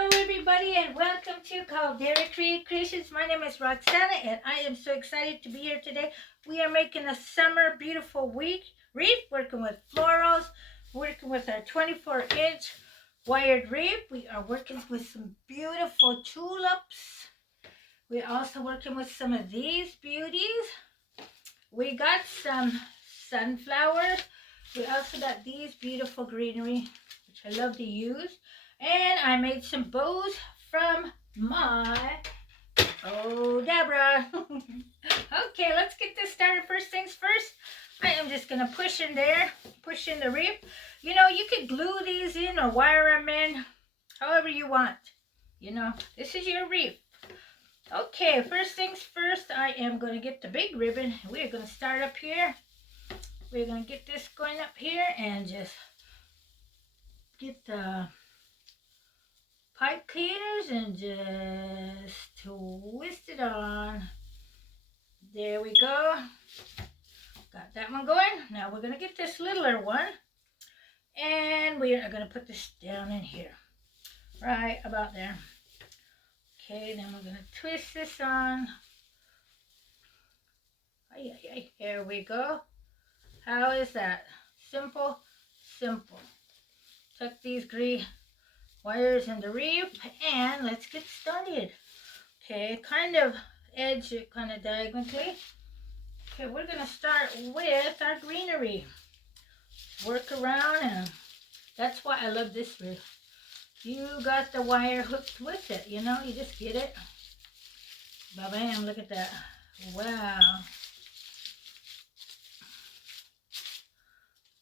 Hello everybody and welcome to Caldera Creations. My name is Roxana and I am so excited to be here today. We are making a summer beautiful wreath, working with florals, working with our 24-inch wired wreath. We are working with some beautiful tulips. We're also working with some of these beauties. We got some sunflowers. We also got these beautiful greenery, which I love to use. And I made some bows from my Deborah. Okay, let's get this started. First things first, I am just going to push in there, push in the wreath. You know, you could glue these in or wire them in, however you want. You know, this is your wreath. Okay, first things first, I am going to get the big ribbon. We're going to start up here. We're going to get this going up here and just get the pipe cleaners and just twist it on. There we go. Got that one going. Now we're going to get this littler one and we are going to put this down in here. Right about there. Okay, then we're going to twist this on. Here we go. How is that? Simple, simple. Tuck these green wires in the wreath and let's get started. Okay, kind of edge it kind of diagonally. Okay, we're going to start with our greenery. Work around, and that's why I love this wreath. You got the wire hooked with it, you know, you just get it. Ba-bam, look at that. Wow.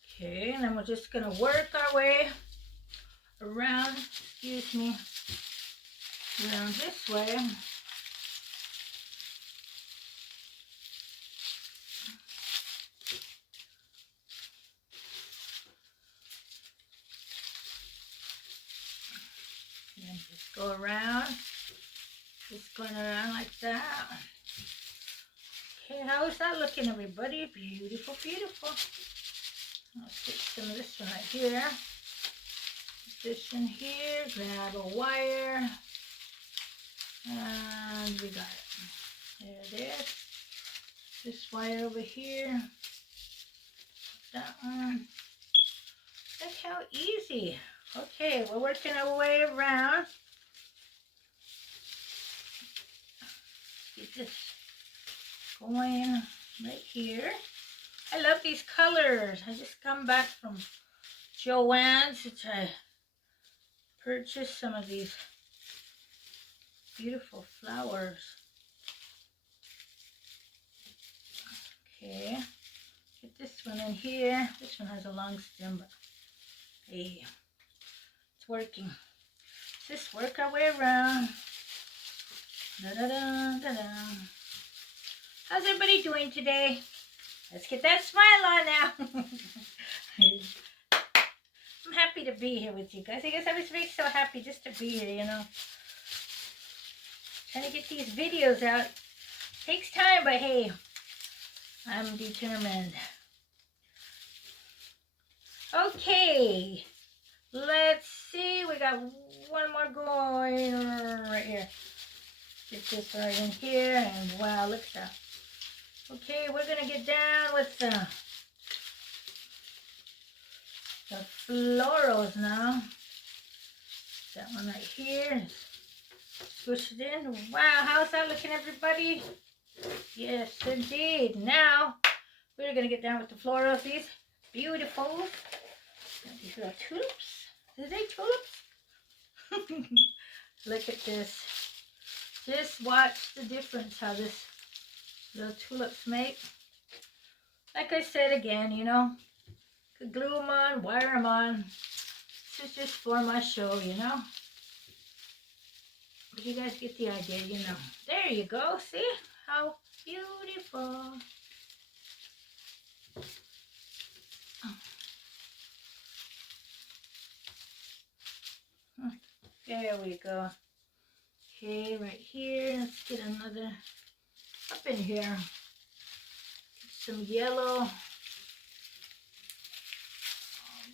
Okay, and then we're just going to work our way around, excuse me, around this way. And just go around, just going around like that. Okay, how is that looking, everybody? Beautiful, beautiful. I'll stick some of this one right here. Put this in here, grab a wire, and we got it. There it is. This wire over here. That one. Look how easy. Okay, we're working our way around. Get this going right here. I love these colors. I just come back from Joann's, which I purchased some of these beautiful flowers. Okay, get this one in here. This one has a long stem, but hey, it's working. Let's just work our way around. Da-da-da, da-da. How's everybody doing today? Let's get that smile on now. I'm happy to be here with you guys. I guess I was so happy just to be here, you know. Trying to get these videos out. Takes time, but hey, I'm determined. Okay, let's see. We got one more going right here. Get this right in here, and wow, look at that. Okay, we're gonna get down with the florals now. That one right here. Squish it in. Wow, how's that looking, everybody? Yes, indeed. Now we're gonna get down with the florals. These beautiful. These little tulips. Are they tulips? Look at this. Just watch the difference how this little tulips make. Like I said again, you know, could glue them on, wire them on. This is just for my show, you know. But you guys get the idea, you know. There you go. See how beautiful. There we go. Okay, right here. Let's get another up in here. Get some yellow.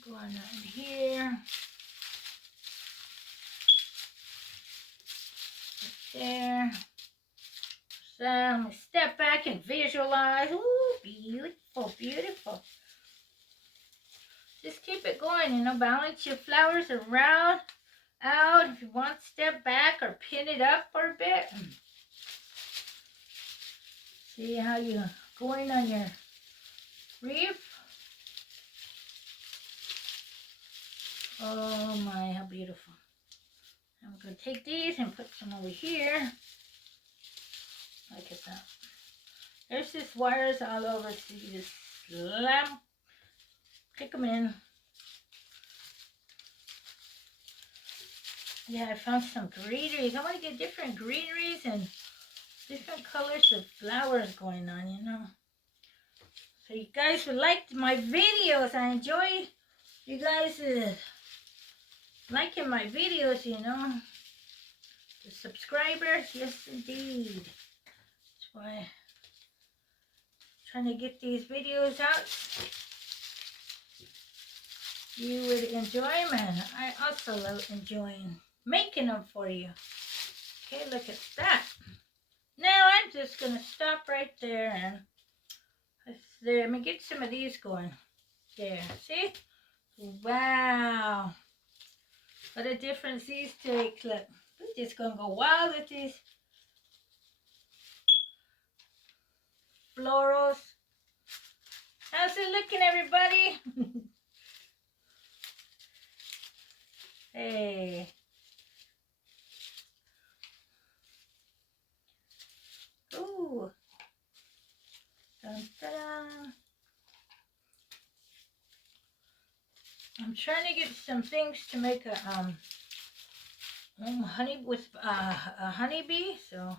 Go on in here. there. So I'm gonna step back and visualize. Ooh, beautiful, beautiful. Just keep it going, you know, balance your flowers around, out. If you want, step back or pin it up for a bit. See how you're going on your wreath. Oh my, how beautiful. I'm going to take these and put some over here. Look at that. There's just wires all over, so you just slam, kick them in. Yeah, I found some greeneries. I want to get different greeneries and different colors of flowers going on, you know. So you guys would like my videos. I enjoy you guys liking my videos, you know. The subscribers, yes indeed. That's why I'm trying to get these videos out. You would enjoy them, and I also love enjoying making them for you. Okay, look at that. Now I'm just going to stop right there and let me get some of these going. There, see? Wow. What a difference these take. Look, we're just going to go wild with these florals. How's it looking, everybody? Hey. Ooh. Dun, dun. I'm trying to get some things to make a honey with a honeybee. So I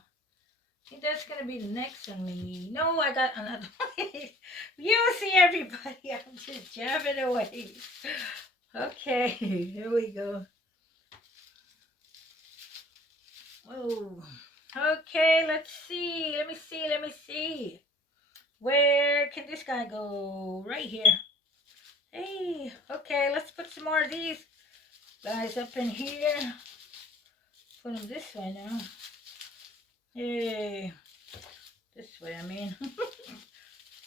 think that's gonna be the next one. No, I got another one. You see, everybody. I'm just jabbing away. Okay, here we go. Oh, okay. Let's see. Let me see. Where can this guy go? Right here. Hey, okay, let's put some more of these guys up in here. Put them this way now. Hey, this way, I mean.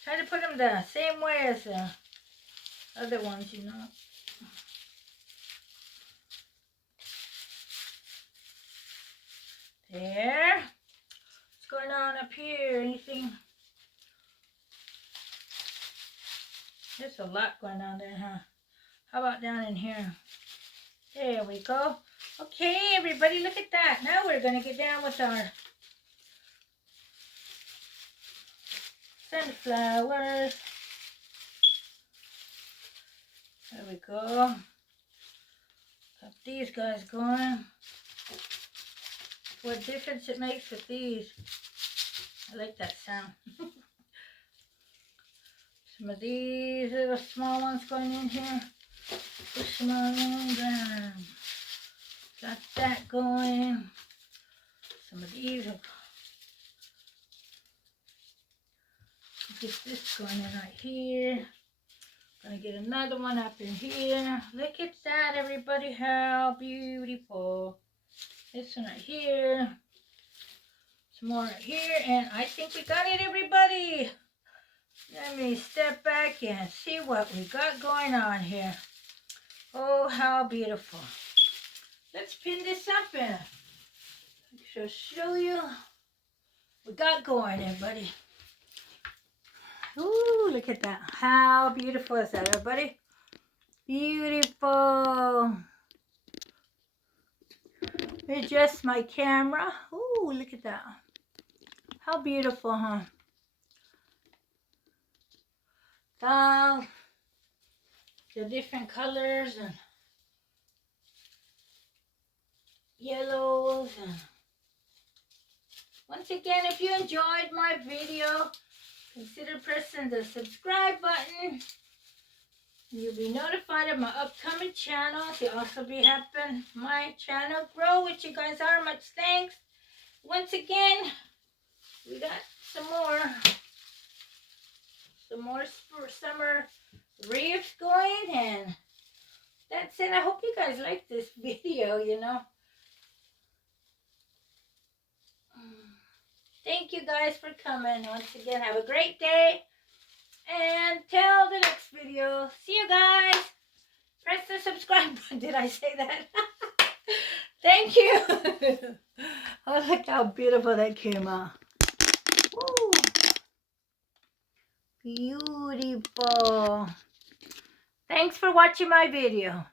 Try to put them the same way as the other ones, you know. There. What's going on up here? Anything? There's a lot going on there, huh? How about down in here? There we go. Okay, everybody, look at that. Now we're going to get down with our sunflowers. There we go. Got these guys going. What difference it makes with these. I like that sound. Some of these little small ones going in here. Push them all on down. Got that going. Some of these are. Get this going in right here. Gonna get another one up in here. Look at that, everybody. How beautiful. This one right here. Some more right here. And I think we got it, everybody. Let me step back and see what we got going on here. Oh, how beautiful. Let's pin this up and I shall show you what we got going, everybody. Ooh, look at that. How beautiful is that, everybody? Beautiful. Adjust my camera. Ooh, look at that. How beautiful, huh? The different colors and yellows. And once again, if you enjoyed my video, consider pressing the subscribe button. You'll be notified of my upcoming channels. You'll also be helping my channel grow, which you guys are. Much thanks. Once again, we got some more summer wreaths going, and that's it. I hope you guys like this video, you know. Thank you guys for coming. Once again, have a great day. And till the next video. See you guys. Press the subscribe button. Did I say that? Thank you. Oh, look how beautiful that came out. Woo. Beautiful. Thanks for watching my video.